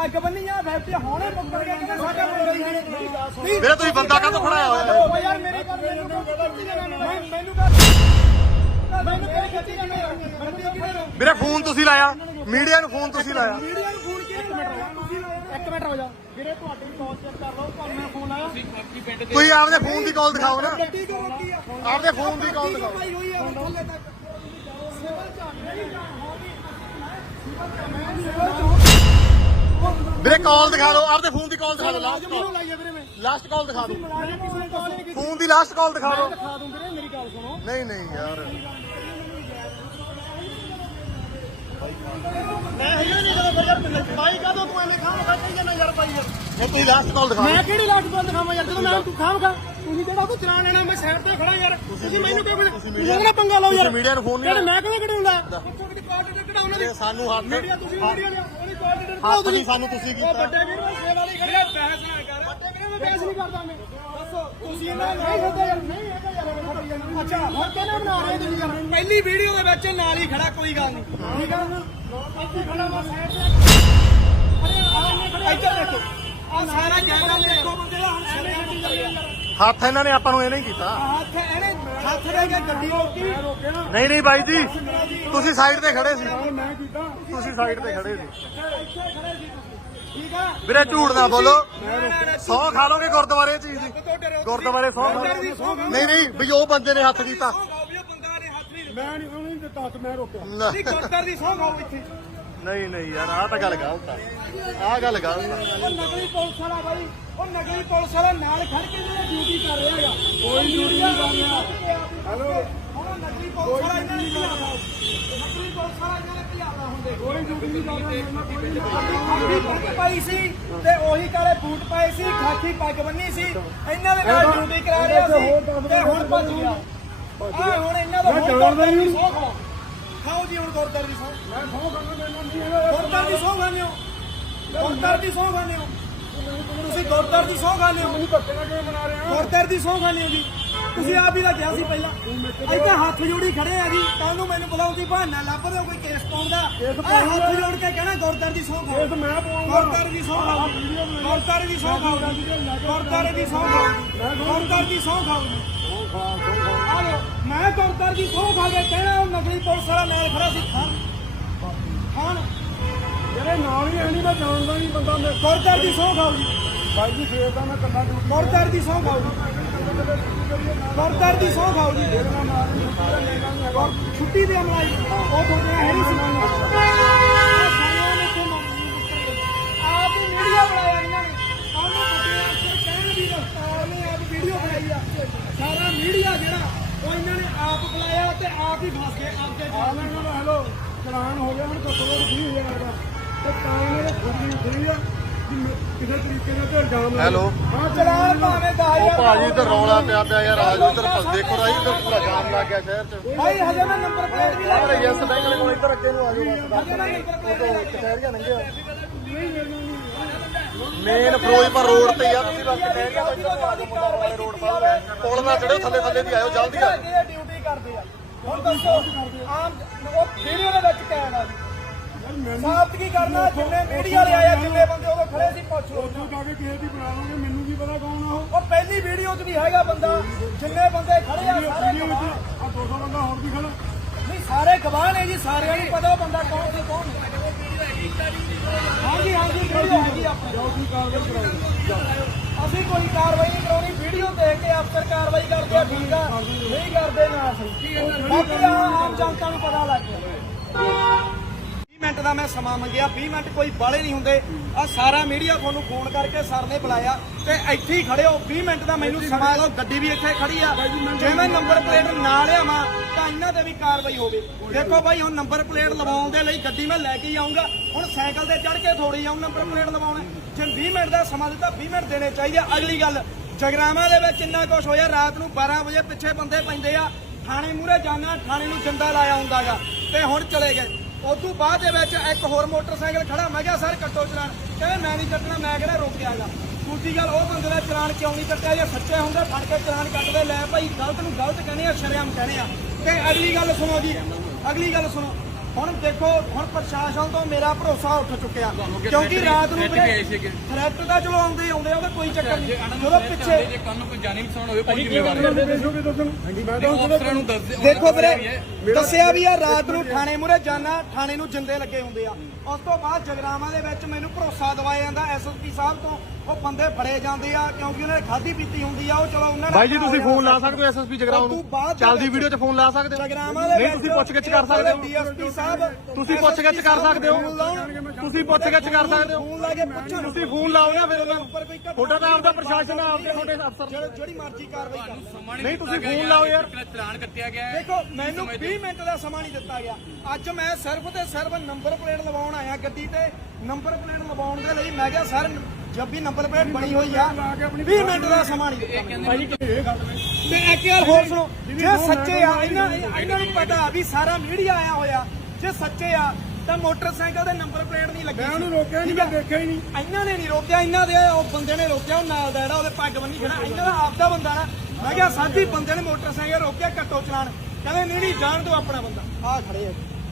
ਪੱਗ ਬੰਨੀ ਆ ਫੈਕਟਰੀ ਹੁਣੇ ਮੁੱਕਰ ਗਿਆ ਕਿ ਸਾਡਾ ਮੁੰਡਾ ਹੀ ਹੈ ਨਹੀਂ ਵੀਰੇ ਤੁਸੀਂ ਬੰਦਾ ਕਾਹਤੋਂ ਖੜਾਇਆ ਹੋਇਆ ਹੈ? ਓ ਯਾਰ ਮੇਰੀ ਗੱਲ ਮੈਨੂੰ ਮੈਂ ਮੈਨੂੰ ਫੋਨ ਤੁਸੀਂ ਲਾਇਆ ਮੀਡੀਆ ਨੂੰ ਫੋਨ ਤੁਸੀਂ ਲਾਇਆ ਮੀਡੀਆ ਨੂੰ ਫੋਨ ਕਿਹਨੇ ਲਾਇਆ ਤੁਸੀਂ ਇੱਕ ਮਿੰਟ ਹੋ ਜਾ ਵੀਰੇ ਤੁਹਾਡੀ ਕਾਲ ਚੈੱਕ ਕਰ ਲਓ ਤੁਹਾਨੂੰ ਮੈਂ ਫੋਨ ਆਇਆ ਤੁਸੀਂ ਆਪਦੇ ਫੋਨ ਦੀ ਕਾਲ ਦਿਖਾਓ ਨਾ ਗੱਡੀ ਕਿਉਂ ਰੋਕੀ ਆ ਆਪਦੇ ਫੋਨ ਦੀ ਕਾਲ ਦਿਖਾਓ ਭਾਈ ਹੋਈ ਆ ਹੁਣ ਥੱਲੇ ਤੱਕ ਸਿਵਲ ਚ ਨਹੀਂ ਵੀਰੇ ਕਾਲ ਦਿਖਾ ਦਿਓ ਆਪਦੇ ਫੋਨ ਦੀ ਕਾਲ ਦਿਖਾ ਦਿਓ ਲਾਸਟ ਕਾਲ ਲਾਈਏ ਵੀਰੇ ਮੈਂ। ਲਾਸਟ ਕਾਲ ਦਿਖਾ ਦਿਓ। ਮੁਲਾਜ਼ਮ ਕਿਸੇ ਨੇ ਕਾਲ ਨਹੀਂ ਕੀਤੀ ਫੋਨ ਦੀ ਲਾਸਟ ਕਾਲ ਦਿਖਾ ਦਿਓ। ਦਿਖਾ ਦੂੰ ਵੀਰੇ ਮੇਰੀ ਗੱਲ ਸੁਣੋ। ਨਹੀਂ ਨਹੀਂ ਯਾਰ। ਮੈਂ ਹੈਗਾ ਨਹੀਂ ਜਦੋਂ ਯਾਰ ਬਾਈ ਕਦੋਂ ਤੂੰ ਐਵੇਂ ਖਾਮ ਖਾ ਕਹੀ ਜਾਂਦਾ ਯਾਰ ਬਾਈ ਯਾਰ? ਜੇ ਤੁਸੀਂ ਲਾਸਟ ਕਾਲ ਦਿਖਾ ਮੈਂ ਕਿਹੜੀ ਲਾਟ ਬੰਦ ਖਾਵਾਂ ਯਾਰ? ਜਦੋਂ ਮੈਂ ਤੂੰ ਖਾਮ ਖਾ ਤੁਸੀਂ ਜਿਹੜਾ ਉਹ ਚਲਾਨ ਲੈਣਾ ਮੈਂ ਸਾਈਡ ਤੇ ਖੜਾ ਯਾਰ। ਤੁਸੀਂ ਮੈਨੂੰ ਕਿਉਂ ਤੁਸੀਂ ਉਹਦਾ ਪੰਗਾ ਲਓ ਯਾਰ। ਤੁਸੀਂ ਮੀਡੀਆ ਨੂੰ ਫੋਨ ਨਹੀਂ ਕਿਹੜੇ ਮੈਂ ਕਿਉਂ ਕਢਾਉਂਦਾ? ਪੁੱਛੋ ਕਿ ਕੋਆਰਡੀਨੇਟਰ ਕਿਹੜਾ ਉਹਨਾਂ ਦੀ ਵੀਰੇ, ਸਾਨੂੰ ਹੱਥ ਮੀਡੀਆ ਤੁਸੀਂ ਮੀਡੀਆ ਲਿਆ ਉਹਦੀ ਕੋਆਰਡੀਨੇਟਰ ਹੱਥ ਨਹੀਂ ਸਾਨੂੰ ਤੁਸੀਂ ਕੀਤਾ। ਵੱਡੇ ਵੀਰ ਉਹ ਸੇਵਾ ਲਈ ਖੜਿਆ ਬਹਿਸ ਨਾ ਕਰ। ਵੱਡੇ ਵੀਰ ਮੈਂ ਬਹਿਸ ਨਹੀਂ ਕਰਦਾ ਮੈਂ। ਦੱਸੋ ਤੁਸੀਂ ਇਹਨਾਂ ਨਹੀਂ ਹੁੰਦਾ ਯਾਰ। ਨਹੀਂ ਹੈਗਾ ਯਾਰ ਅੱਛਾ ਹੁਣ ਕਿਹਨੇ ਬਣਾ ਰਹੇ ਤੁਸੀਂ ਯਾਰ? ਪਹਿਲੀ ਵੀਡੀਓ ਦੇ ਵਿੱਚ ਨਾਲ ਹੀ ਖੜਾ ਕੋਈ ਗੱਲ ਨਹੀਂ। ਠੀਕ ਆ ਨਾ? ਇੱਥੇ ਖੜਾ ਵਾ ਸਾਈਡ ਤੇ। ਅਰੇ ਆਹ ਨੇ ਖੜੇ ਇੱਧਰ ਦੇਖੋ। ਆ ਸਾਰਾ ਕੈਮਰਾ ਦੇਖੋ। ਬੰਦੇ ਦਾ ਹੁਣ ਸਾਰੇ ਚੱਲੀ ਯਾਰ ਹੱਥ ਇਹਨਾਂ ਨੇ ਆਪਾਂ ਨੂੰ ਇਹ ਨਹੀਂ ਕੀਤਾ। ਹੱਥ ਇਹਨੇ ਹੱਥ ਦੇ ਕੇ ਗੱਡੀ ਰੋਕੀ। ਰੋਕੇ ਨਾ ਨਹੀਂ ਨਹੀਂ ਬਾਈ ਜੀ ਤੁਸੀਂ ਸਾਈਡ ਤੇ ਖੜੇ ਸੀ। ਮੈਂ ਕੀਤਾ। ਤੁਸੀਂ ਸਾਈਡ ਤੇ ਖੜੇ ਸੀ। ਇੱਥੇ ਖੜੇ ਸੀ ਤੁਸੀਂ। ਠੀਕ ਆ? ਵੀਰੇ ਝੂਠ ਨਾ ਬੋਲੋ। ਸੌ ਖਾ ਲੋਗੇ ਗੁਰਦੁਆਰੇ ਚੀਜ਼ ਦੀ ਗੁਰਦੁਆਰੇ ਸੌ ਨਹੀਂ ਨਹੀਂ ਵੀ ਉਹ ਬੰਦੇ ਨੇ ਹੱਥ ਕੀਤਾ। ਮੈਂ ਨਹੀਂ ਉਹਨੂੰ ਨਹੀਂ ਦਿੱਤਾ ਹੱਥ ਮੈਂ ਰੋਕਿਆ। ਲੈ। ਨਹੀਂ ਗੁਰਦਰ ਦੀ ਸੌਂ ਖਾਓ ਇੱਥੇ। ਨਹੀਂ ਨਹੀਂ ਯਾਰ ਆਹ ਤਾਂ ਗੱਲ ਗਲਤ ਆ। ਆਹ ਗੱਲ ਗਲਤ ਆ। ਉਹ ਨਕਲੀ ਪੁਲਿਸ ਵਾਲਾ ਬਾਈ ਉਹ ਨਕਲੀ ਪੁਲਿਸ ਵਾਲਾ ਨਾਲ ਖੜ ਕੇ ਜਿਹੜਾ ਡਿਊਟੀ ਕਰ ਰਿਹਾ ਹੈਗਾ। ਕੋਈ ਡਿਊਟੀ ਨਹੀਂ ਕਰ ਰਿਹਾ ਹੈਲੋ ਉਹ ਨਕਲੀ ਪੁਲਿਸ ਵਾਲਾ ਇਹਨਾਂ ਨੇ ਭਜਾਵਾ ਨਕਲੀ ਪੁਲਿਸ ਵਾਲਾ ਇਹਨਾਂ ਨੇ ਭਜਾਵਾ ਹੁੰਦੇ। ਕੋਈ ਡਿਊਟੀ ਨਹੀਂ ਕਰ ਰਿਹਾ ਪੱਗ ਪਾਈ ਸੀ ਤੇ ਉਹੀ ਕਾਲੇ ਬੂਟ ਪਾਏ ਸੀ ਖਾਕੀ ਪੱਗ ਬੰਨੀ ਸੀ। ਇਹਨਾਂ ਦੇ ਨਾਲ ਡਿਊਟੀ ਕਰਾ ਰਿਹਾ ਸੀ ਤੇ ਹੁਣ ਭੱਜ ਗਿਆ। ਆ ਹੁਣ ਇਹਨਾਂ ਦਾ ਹੁਣ ਗੁਰਦਰ ਦੀ ਸੌਂ ਖਾਓ ਖਾਓ ਜੀ ਹੁਣ ਗੁਰਦਰ ਦੀ ਸੌਂ ਮੈਂ ਸੌਂ ਖਾਣਾ ਮੈਨੂੰ ਗੁਰਦਰ ਦੀ ਸੌਂ ਖਾਣੇ ਹੋ ਗੁਰਦਰ ਦੀ ਸੌਂ ਖਾਣੇ ਹੋ ਤੁਸੀਂ ਗੁਰਦਰ ਦੀ ਸੌਂ ਖਾਣੇ ਹੋ ਮੈਨੂੰ ਧੱਕੇ ਨਾਲ ਕਿਵੇਂ ਬਣਾ ਰਹੇ ਹੋ ਗੁਰਦਰ ਦੀ ਸੌਂ ਖਾਣੇ ਹੋ ਜੀ ਤੁਸੀਂ ਆਪ ਹੀ ਤਾਂ ਕਿਹਾ ਸੀ ਪਹਿਲਾਂ ਇੱਥੇ ਹੱਥ ਜੋੜੀ ਖੜੇ ਆ ਜੀ ਕੱਲ ਨੂੰ ਮੈਨੂੰ ਬੁਲਾਉਂਦੀ ਬਹਾਨਾ ਲੱਭਦੇ ਹੋ ਕੋਈ ਕੇਸ ਪਾਉਂਦਾ ਇਹ ਹੱਥ ਜੋੜ ਕੇ ਕਹਿਣਾ ਗੁਰਦਰ ਦੀ ਸੌਂ ਖਾਓ ਮੈਂ ਪਾਉਂਗਾ ਗੁਰਦਰ ਦੀ ਸੌਂ ਖਾਓ ਗੁਰਦਰ ਦੀ ਸੌਂ ਖਾਓ ਗੁਰਦਰ ਦੀ ਸੌਂ ਖਾਓ ਗੁਰਦਰ ਦੀ ਸੌਂ ਖਾਓ ਆ ਲਓ ਮੈਂ ਗੁਰਦਰ ਦੀ ਖਾ ਕੇ ਕਹਿਣਾ ਉਹ ਨਕਲੀ ਪੁਲਿਸ ਵਾਲਾ ਨਾਲ ਖੜਾ ਸੀ ਖਾਨ। ਖਾਨ ਜਿਹੜੇ ਨਾਲ ਹੀ ਐਣੀ ਮੈਂ ਜਾਣਦਾ ਨਹੀਂ ਬੰਦਾ ਮੈਂ ਗੁਰਦਰ ਦੀ ਸੌਂ ਖਾਓ ਜੀ। ਬਾਈ ਜੀ ਫੇਰ ਤਾਂ ਮੈਂ ਕੱਲਾ ਗੁਰਦਰ ਦੀ ਸੌਂ ਖਾਓ ਗੁਰਦਰ ਦੀ ਸੌਂ ਖਾਓ ਜੀ। ਛੁੱਟੀ ਦੇ ਅਮਲਾਈ ਉਹ ਬੰਦੇ ਹੈ ਨਹੀਂ ਸੁਣਾਉਣਾ ਆਪ ਮੀਡੀਆ ਬਣਾਇਆ ਇਹਨਾਂ ਨੇ ਉਹਨੂੰ ਵੱਡੇ ਅਫਸਰ ਕਹਿਣ ਵੀ ਰਸਤਾ ਨੇ ਆਪ ਵੀਡੀਓ ਬਣਾਈ ਆ ਸਾਰਾ ਮੀਡੀਆ ਜਿਹੜਾ ਉਹ ਇਹਨਾਂ ਨੇ ਆਪ ਬੁਲਾਇਆ ਤੇ ਆਪ ਹੀ ਫਸ ਗਏ ਆਪ ਦੇ ਹੈਲੋ ਚਲਾਨ ਹੋ ਗਿਆ ਹੁਣ ਘੱਟੋ ਘੱਟ 20000 ਦਾ। ਤੇ ਤਾਂ ਇਹਨਾਂ ਨੇ ਖੁਦ ਖਰੀ ਆ ਕਿ ਮੈਂ ਕਿਸੇ ਤਰੀਕੇ ਨਾਲ ਤੇ ਇਲਜ਼ਾਮ ਲਾ ਹੈਲੋ। ਹਾਂ ਚਲਾਨ ਭਾਵੇਂ 10000 ਉਹ ਭਾਜੀ ਤੇ ਰੌਲਾ ਪਿਆ ਪਿਆ ਯਾਰ ਆਜੋ ਇੱਧਰ ਦੇਖੋ ਰਾਈ ਇੱਧਰ ਪੂਰਾ ਜਾਮ ਲੱਗ ਗਿਆ ਸ਼ਹਿਰ ਚ। ਭਾਈ ਹਜੇ ਮੈਂ ਨੰਬਰ ਪਲੇਟ ਵੀ ਲੱਗ ਅਰੇ ਯੈਸ ਬੈਂਕ ਵਾਲੇ ਕੋਲ ਇੱਧਰ ਅੱਗੇ ਨੂੰ ਬਸ ਨੰਬਰ ਪਲੇਟ ਵੀ ਲੱਗ ਕਚਹਿਰੀਆਂ ਲੰਘਿਆ। ਮੈਨੂੰ ਫਿਰੋਜ਼ਪੁਰ ਰੋਡ ਤੇ ਆ ਤੁਸੀਂ ਬਸ ਕਚਹਿਰੀਆਂ ਤੋਂ ਇੱਧਰ ਨੂੰ ਆਜੋ ਮੁੰਡਾ ਵਾਲੇ ਰੋਡ ਪਾਸ। ਪੁਲ ਨਾ ਚੜਿਓ ਥੱਲੇ ਥੱਲੇ ਦੀ ਆਇਓ ਜਲਦੀ ਆ। ਡਿਊਟੀ ਕਰਦੇ ਆ। ਹੁਣ ਦੱਸੋ ਆਮ ਉਹ ਵੀਡੀਓ ਦੇ ਵਿੱਚ ਕਹਿਣ ਆ ਜੀ। ਸਾਫ਼ ਕੀ ਕਰਨਾ ਜਿੰਨੇ ਮੀਡੀਆ ਵਾਲੇ ਆਏ ਆ, ਜਿੰਨੇ ਬੰਦੇ ਉਹ ਖੜੇ ਸੀ ਪੁੱਛ ਲਓ। ਤੂੰ ਜਾ ਕੇ ਕਿਸੇ ਦੀ ਬਣਾ ਲਾਂਗੇ ਮੈਨੂੰ ਕੀ ਪਤਾ ਕੌਣ ਆ ਉਹ। ਉਹ ਪਹਿਲੀ ਵੀਡੀਓ 'ਚ ਵੀ ਹੈਗਾ ਬੰਦਾ ਜਿੰਨੇ ਬੰਦੇ ਖੜੇ ਆ ਸਾਰੇ ਵੀਡੀਓ ਵਿੱਚ ਗਵਾਹ। ਆ 200 ਬੰਦਾ ਹੋਰ ਵੀ ਖੜਾ। ਨਹੀਂ ਸਾਰੇ ਗਵਾਹ ਨੇ ਜੀ ਸਾਰਿਆਂ ਨੂੰ ਪਤਾ ਉਹ ਬੰਦਾ ਕੌਣ ਸੀ ਕੌਣ ਨਹੀਂ। ਹਾਂਜੀ ਹਾਂਜੀ ਵੀਡੀਓ ਹੈਗੀ ਆਪਣੀ। ਜਾਓ ਕੀ ਕਾਰਵਾਈ ਕਰਾਓ। ਅਸੀਂ ਕੋਈ ਕਾਰਵਾਈ ਨਹੀਂ ਕਰਾਉਣੀ, ਵੀਡੀਓ ਦੇਖ ਕੇ ਅਫਸਰ ਕਾਰਵਾਈ ਕਰਦੇ ਆ, ਠੀਕ ਆ? ਨਹੀਂ ਕਰਦੇ ਨਾ ਅਸੀਂ। ਬਾਕੀ ਆਹ ਆਮ ਜਨਤਾ ਨੂੰ ਪਤਾ ਲੱਗ ਗਿਆ। 20 ਮਿੰਟ ਦਾ ਮੈਂ ਸਮਾਂ ਮੰਗਿਆ 20 ਮਿੰਟ ਕੋਈ ਬਾਲੇ ਨਹੀਂ ਹੁੰਦੇ। ਆ ਸਾਰਾ ਮੀਡੀਆ ਤੁਹਾਨੂੰ ਫੋਨ ਕਰਕੇ ਸਰ ਨੇ ਬੁਲਾਇਆ ਤੇ ਇੱਥੇ ਹੀ ਖੜੇ ਹੋ 20 ਮਿੰਟ ਦਾ ਮੈਨੂੰ ਸਮਾਂ ਲਓ ਗੱਡੀ ਵੀ ਇੱਥੇ ਖੜੀ ਆ। ਜੇ ਮੈਂ ਨੰਬਰ ਪਲੇਟ ਨਾ ਲਿਆਵਾਂ, ਤਾਂ ਇਹਨਾਂ ਤੇ ਵੀ ਕਾਰਵਾਈ ਹੋਵੇ। ਦੇਖੋ ਭਾਈ, ਹੁਣ ਨੰਬਰ ਪਲੇਟ ਲਵਾਉਣ ਦੇ ਲਈ ਗੱਡੀ ਮੈਂ ਲੈ ਕੇ ਹੀ ਆਉਂਗਾ ਹੁਣ ਸਾਈਕਲ ਤੇ ਚੜ ਕੇ ਥੋੜੀ ਆਉਂ ਨੰਬਰ ਪਲੇਟ ਲਵਾਉਣਾ। ਜੇ 20 ਮਿੰਟ ਦਾ ਸਮਾਂ ਦਿੱਤਾ 20 ਮਿੰਟ ਦੇਣੇ ਚਾਹੀਦੇ ਆ। ਅਗਲੀ ਗੱਲ, ਜਗਰਾਵਾਂ ਦੇ ਵਿੱਚ ਇੰਨਾ ਕੁਝ ਹੋਇਆ, ਰਾਤ ਨੂੰ 12 ਵਜੇ ਪਿੱਛੇ ਬੰਦੇ ਪੈਂਦੇ ਆ, ਥਾਣੇ ਮੂਹਰੇ ਜਾਣਾ ਥਾਣੇ ਨੂੰ ਜਿੰਦਾ ਲਾਇਆ ਹੁੰਦਾਗਾ। ਤੇ ਹੁਣ ਚਲੇ ਗਏ। ਉਦੋਂ ਬਾਅਦ ਦੇ ਵਿੱਚ ਇੱਕ ਹੋਰ ਮੋਟਰਸਾਈਕਲ ਖੜਾ, ਮੈਂ ਕਿਹਾ, ਸਰ, ਕੱਟੋ ਚਲਾਨ। ਕਹਿੰਦੇ, ਮੈਂ ਨਹੀਂ ਕੱਟਣਾ, ਮੈਂ ਕਿਹੜਾ ਰੋਕਿਆਗਾ? ਦੂਜੀ ਗੱਲ, ਉਹ ਬੰਦੇ ਦਾ ਚਲਾਨ ਕਿਉਂ ਨਹੀਂ ਕੱਟਿਆ? ਜੇ ਸੱਚੇ ਹੁੰਦੇ, ਫੜ ਕੇ ਚਲਾਨ ਕੱਟਦੇ ਲੈ ਭਾਈ, ਗਲਤ ਨੂੰ ਗਲਤ ਕਹਿੰਦੇ ਆ, ਸ਼ਰੇਆਮ ਕਹਿੰਦੇ ਆ। ਤੇ ਅਗਲੀ ਗੱਲ ਸੁਣੋ ਜੀ, ਅਗਲੀ ਗੱਲ ਸੁਣੋ। ਹੁਣ ਦੇਖੋ ਹੁਣ ਪ੍ਰਸ਼ਾਸਨ ਤੋਂ ਮੇਰਾ ਭਰੋਸਾ ਉੱਠ ਚੁੱਕਿਆ। ਕਿਉਂਕਿ ਰਾਤ ਨੂੰ ਥ੍ਰੈਟ ਤਾਂ ਚਲੋ ਆਉਂਦੇ ਹੀ ਆਉਂਦੇ ਆ, ਉਹਦਾ ਕੋਈ ਚੱਕਰ ਨਹੀਂ। ਜਦੋਂ ਪਿੱਛੇ ਜੇ ਕੱਲ ਨੂੰ ਕੋਈ ਜਾਨੀ ਨੁਕਸਾਨ ਹੋਵੇ ਕੋਈ ਜ਼ਿੰਮੇਵਾਰ ਦੇ ਦੇਖੋ ਵੀਰੇ ਦੱਸਿਆ ਵੀ ਆ ਰਾਤ ਨੂੰ ਥਾਣੇ ਮੂਰੇ ਜਾਣਾ ਥਾਣੇ ਨੂੰ ਜਿੰਦੇ ਲੱਗੇ ਹੁੰਦੇ ਆ। ਉਸ ਤੋਂ ਬਾਅਦ ਜਗਰਾਵਾਂ ਦੇ ਵਿੱਚ ਮੈਨੂੰ ਭਰੋਸਾ ਦਵਾਇਆ ਜਾਂਦਾ ਐਸਐਸਪੀ ਸਾਹਿਬ ਤੋਂ। ਉਹ ਬੰਦੇ ਫੜੇ ਜਾਂਦੇ ਆ ਕਿਉਂਕਿ ਉਹਨਾਂ ਨੇ ਖਾਧੀ ਪੀਤੀ ਹੁੰਦੀ ਆ ਉਹ ਚਲੋ ਉਹਨਾਂ ਨੇ ਬਾਈ ਜੀ ਤੁਸੀਂ ਫੋਨ ਲਾ ਸਕਦੇ ਹੋ ਐਸਐਸਪੀ ਜਗਰਾਉਂ ਨੂੰ? ਚੱਲਦੀ ਵੀਡੀਓ 'ਚ ਫੋਨ ਲਾ ਸਕਦੇ ਹੋ? ਨਹੀਂ ਤੁਸੀਂ ਪੁੱਛ ਗਿੱਛ ਕਰ ਸਕਦੇ ਹੋ। ਡੀਐਸਪੀ ਸਾਹਿਬ ਤੁਸੀਂ ਪੁੱਛ ਗਿੱਛ ਕਰ ਸਕਦੇ ਹੋ? ਤੁਸੀਂ ਪੁੱਛ ਗਿੱਛ ਕਰ ਸਕਦੇ ਹੋ? ਫੋਨ ਲਾ ਕੇ ਪੁੱਛੋ ਤੁਸੀਂ ਫੋਨ ਲਾਓ ਨਾ ਫਿਰ ਉਹਨਾਂ ਨੂੰ। ਉੱਪਰ ਕੋਈ ਘਟਨਾ ਤੁਹਾਡਾ ਤਾਂ ਆਪਦਾ ਪ੍ਰਸ਼ਾਸਨ ਆ ਆਪਦੇ ਤੁਹਾਡੇ ਅਫਸਰ ਜਿਹੜੀ- ਮਰਜ਼ੀ ਕਾਰਵਾਈ ਕਰ। ਨਹੀਂ ਤੁਸੀਂ ਫੋਨ ਲਾਓ ਯਾਰ। ਚਲਾਨ ਕੱਟਿਆ ਗਿਆ ਹੈ। ਦੇਖੋ ਮੈਨੂੰ 20 ਮਿੰਟ ਦਾ ਸਮਾਂ ਨਹੀਂ ਦਿੱਤਾ ਗਿਆ। ਅੱਜ ਮੈਂ ਸਿਰਫ ਤੇ ਸਿਰਫ ਨੰਬਰ ਪਲੇਟ ਲਵਾਉਣ ਆਇਆ ਗੱਡੀ ਤੇ। ਨੰਬਰ ਪਲੇਟ ਲਵਾਉਣ ਦੇ ਲਈ ਮੈਂ ਕਿਹਾ ਸਰ ਜਦ ਵੀ ਨੰਬਰ ਪਲੇਟ ਬਣੀ ਹੋਈ ਆ 20 ਮਿੰਟ ਦਾ ਸਮਾਂ ਨਹੀਂ ਦਿੱਤਾ। ਤੇ ਇੱਕ ਯਾਰ ਹੋਰ ਸੁਣੋ ਜੇ ਸੱਚੇ ਆ ਇਹਨਾਂ ਇਹਨਾਂ ਨੂੰ ਪਤਾ ਵੀ ਸਾਰਾ ਮੀਡੀਆ ਆਇਆ ਹੋਇਆ। ਜੇ ਸੱਚੇ ਆ ਤਾਂ ਮੋਟਰਸਾਈਕਲ ਦੇ ਨੰਬਰ ਪਲੇਟ ਨਹੀਂ ਲੱਗੀ ਮੈਂ। ਉਹਨੂੰ ਰੋਕਿਆ ਨਹੀਂ ਮੈਂ ਦੇਖਿਆ ਹੀ ਨਹੀਂ। ਇਹਨਾਂ ਨੇ ਨਹੀਂ ਰੋਕਿਆ ਇਹਨਾਂ ਦੇ ਉਹ ਬੰਦੇ ਨੇ ਰੋਕਿਆ ਉਹ ਨਾਲ ਦਾ ਜਿਹੜਾ ਉਹਦੇ ਪੱਗ ਬੰਨੀ ਖੜਾ ਇਹਨਾਂ ਦਾ ਆਪਦਾ ਬੰਦਾ ਨਾ। ਮੈਂ ਕਿਹਾ ਸਾਡੀ ਬੰਦੇ ਨੇ ਮੋਟਰਸਾਈਕਲ ਰੋਕਿਆ ਘੱਟੋ ਚਲਾਣ ਕਹਿੰਦੇ ਨਹੀਂ ਨਹੀਂ ਜਾਣ ਤੋਂ ਆਪਣਾ ਬੰਦਾ। ਆ ਖੜੇ ਆ।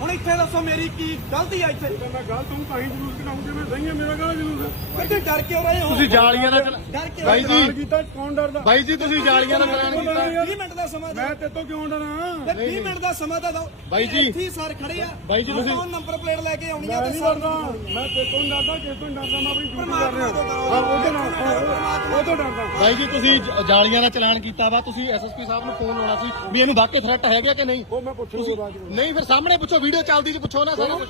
ਹੁਣ ਇੱਥੇ ਦੱਸੋ ਮੇਰੀ ਕੀ ਗਲਤੀ ਆ ਇੱਥੇ? ਮੈਂ ਗਲਤ ਹੂੰ ਤਾਂ ਹੀ ਜਲੂਸ ਕਢਾਉਂ ਜੇ ਮੈਂ ਸਹੀ ਹਾਂ ਮੇਰਾ ਕਾਹਦਾ ਜਲੂਸ ਹੈ ਕਿੱਥੇ ਡਰ ਕਿਉਂ ਰਹੇ ਹੋ? ਤੁਸੀਂ ਜਾਲੀਆਂ ਦਾ ਚਲਾ- ਡਰ ਕਿਉਂ ਬਾਈ ਰਹੇ ਹੋ? ਜੀ। ਕੀਤਾ ਕੌਣ ਡਰਦਾ? ਬਾਈ ਜੀ ਤੁਸੀਂ ਜਾਲੀਆਂ ਦਾ ਚਲਾਨ ਕੀਤਾ। 20 ਮਿੰਟ ਦਾ ਸਮਾਂ ਮੈਂ ਦਿਓ ਤੇਰੇ ਤੋਂ ਕਿਉਂ ਡਰਾਂ? ਤੇ 20 ਮਿੰਟ ਦਾ ਸਮਾਂ ਤਾਂ ਦਿਓ। ਬਾਈ ਜੀ। ਇੱਥੇ ਹੀ ਸਰ ਖੜੇ ਆ। ਬਾਈ ਜੀ ਤੁਸੀਂ- ਉਹ ਨੰਬਰ ਪਲੇਟ ਲੈ ਕੇ ਆਉਣੀ ਆ ਮੈਂ ਤੇ ਨਹੀਂ ਸਰ ਡਰਦਾ। ਮੈਂ ਤੋਂ ਨਹੀਂ ਡਰਦਾ ਕਿਸੇ ਤੋਂ ਨਹੀਂ ਡਰਦਾ ਮੈਂ ਆਪਣੀ ਡਿਊਟੀ ਕਰ ਰਿਹਾ। ਹਾਂ ਉਹਦੇ ਨਾਲ ਉਹ ਤੋਂ ਡਰਦਾ। ਬਾਈ ਜੀ ਤੁਸੀਂ ਜ- ਜਾਲੀਆਂ ਦਾ ਚਲਾਨ ਕੀਤਾ ਵਾ। ਤੁਸੀਂ ਐਸਐਸਪੀ ਸਾਹਿਬ ਨੂੰ ਫੋਨ ਲਾਉਣਾ ਸੀ ਵੀ ਇਹਨੂੰ ਵਾਕਈ ਥ੍ਰੈਟ ਹੈਗਾ ਕਿ ਨਹੀਂ? ਉਹ ਮੈਂ ਪੁੱਛ ਲੂਗਾ ਬਾਅਦ ਵਿੱਚ ਨਹੀਂ ਫਿਰ ਸਾਹਮਣੇ ਪੁੱਛੋ ਵੀਡੀਓ ਚੱਲਦੀ ਜੀ ਪੁੱਛੋ ਨਾ ਸਾਰਾ ਕੁਝ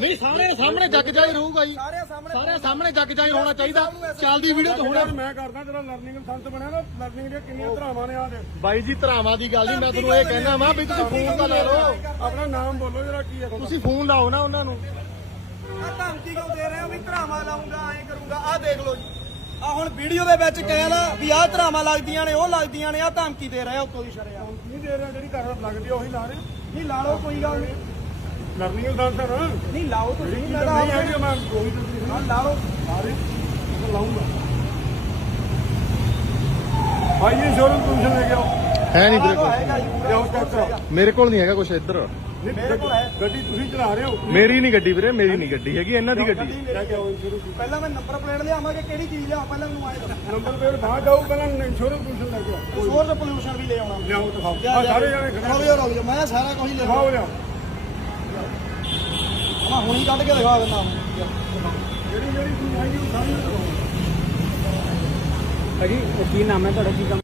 ਨਹੀਂ ਸਾਹਮਣੇ ਸਾਹਮਣੇ ਜੱਗ ਜਾਈ ਰਹੂਗਾ ਜੀ। ਸਾਰੇ ਸਾਹਮਣੇ। ਸਾਰੇ ਜੱਗ ਜਾਈ ਹੋਣਾ ਚਾਹੀਦਾ। ਚੱਲਦੀ ਵੀਡੀਓ ਤੇ ਹੋਣਾ ਮੈਂ ਕਰਦਾ ਤੇਰਾ ਲਰਨਿੰਗ ਲਾਇਸੈਂਸ ਬਣਿਆ ਨਾ ਲਰਨਿੰਗ ਦੀਆਂ ਕਿੰਨੀਆਂ ਧਰਾਵਾਂ ਨੇ ਆ ਦੇ ਬਾਈ ਜੀ ਧਰਾਵਾਂ ਦੀ ਗੱਲ ਨਹੀਂ ਮੈਂ ਤੁਹਾਨੂੰ ਇਹ ਕਹਿਣਾ ਵਾ ਵੀ ਤੁਸੀਂ ਫੋਨ ਤਾਂ ਲਾ ਲਓ। ਆਪਣਾ ਨਾਮ ਬੋਲੋ ਜਰਾ ਕੀ ਹੈ। ਤੁਸੀਂ ਫੋਨ ਲਾਓ ਨਾ ਉਹਨਾਂ ਨੂੰ। ਆ ਧਮਕੀ ਕਿਉਂ ਦੇ ਰਹੇ ਹੋ ਵੀ ਧਰਾਵਾ ਲਾਉਂਗਾ ਐਂ ਕਰੂੰਗਾ ਆ ਦੇਖ ਲਓ ਜੀ। ਆ ਹੁਣ ਵੀਡੀਓ ਦੇ ਵਿੱਚ ਕਹਿਣਾ ਵੀ ਆਹ ਧਰਾਵਾਂ ਲੱਗਦੀਆਂ ਨੇ ਉਹ ਲੱਗਦੀਆਂ ਨੇ ਆ ਧਮਕੀ ਦੇ ਰਹੇ ਹੋ ਕੋਈ ਸ਼ਰਿਆ ਨਹੀਂ ਦੇ ਰਿਹਾ ਜਿਹੜੀ ਕਰ ਲੱਗਦੀ ਉਹੀ ਲਾ ਰਹੇ। ਨਹੀਂ ਲਾ ਲਓ ਕੋਈ ਗੱਲ ਨਹੀਂ। ਲਰਨਿੰਗ ਹੈ ਨਾ ਨਹੀਂ ਲਾਓ ਤੁਸੀਂ ਮੈਂ ਤਾਂ ਨਹੀਂ ਮੈਂ ਉਹੀ ਦੱਸਦੀ ਹਾਂ ਲਾ ਲਓ। ਮੈਂ ਲਾਉਂਗਾ। ਭਾਈ ਇੰਸ਼ੋਰੈਂਸ ਕਮਿਸ਼ਨ ਲੈ ਕੇ ਆਓ। ਹੈ ਨਹੀਂ ਆਹ ਵੀਰੇ ਤਾਂ ਕੋਲ। ਹੈਗਾ ਜੀ ਪੂਰਾ ਲਿਆਓ ਚੈੱਕ ਕਰਾਓ। ਮੇਰੇ ਕੋਲ ਨਹੀਂ ਹੈਗਾ ਕੁਝ ਇੱਧਰ। ਨਹੀਂ, ਮੇਰੇ ਕੋਲ ਹੈ। ਗੱਡੀ ਤੁਸੀਂ ਚਲਾ ਰਹੇ ਹੋ। ਮੇਰੀ ਨਹੀਂ ਗੱਡੀ ਵੀਰੇ ਮੇਰੀ ਨਹੀਂ ਗੱਡੀ ਹੈਗੀ ਇਹਨਾਂ ਦੀ ਗੱਡੀ ਪਹਿਲਾਂ ਮੈਂ ਨੰਬਰ ਪਲੇਟ ਲਿਆਵਾਂਗੇ ਕਿਹੜੀ ਚੀਜ਼ ਲਿਆਵਾਂ ਪਹਿਲਾਂ ਮੈਨੂੰ ਆਏ ਨੰਬਰ ਪਲੇਟ ਬਾਹਰ ਜਾਓ ਪਹਿਲਾਂ ਇੰਸ਼ੋਰੈਂਸ ਕਮਿਸ਼ਨ ਲੈ ਕੇ ਆਓ ਪੋਲੂਸ਼ਨ ਵੀ ਲੈ ਆਉਣਾ। ਲਿਆਓ ਦਿਖਾਓ। ਜਾ, ਆਹ ਜਾ। ਸਾਰੇ ਜਣੇ ਰੁਕ ਖੜੇ ਜਾ ਰੁਕ ਜਾ ਮੈਂ ਸਾਰਾ ਕੁਝ ਲਿਆ ਦਿਖਾਓ ਲਿਆਓ। ਮੈਂ ਹੁਣੀ ਕੱਢ ਕੇ ਦਿਖਾ ਦਿੰਦਾ ਜਿਹੜੀ ਜਿਹੜੀ ਚੀਜ਼ ਆਈ ਉਹ ਸਾਰੀ ਦਿਖਾਓ। ਭਾਜੀ ਕੀ ਨਾਮ ਹੈ ਤੁਹਾਡਾ? ਕੀ ਕੰਮ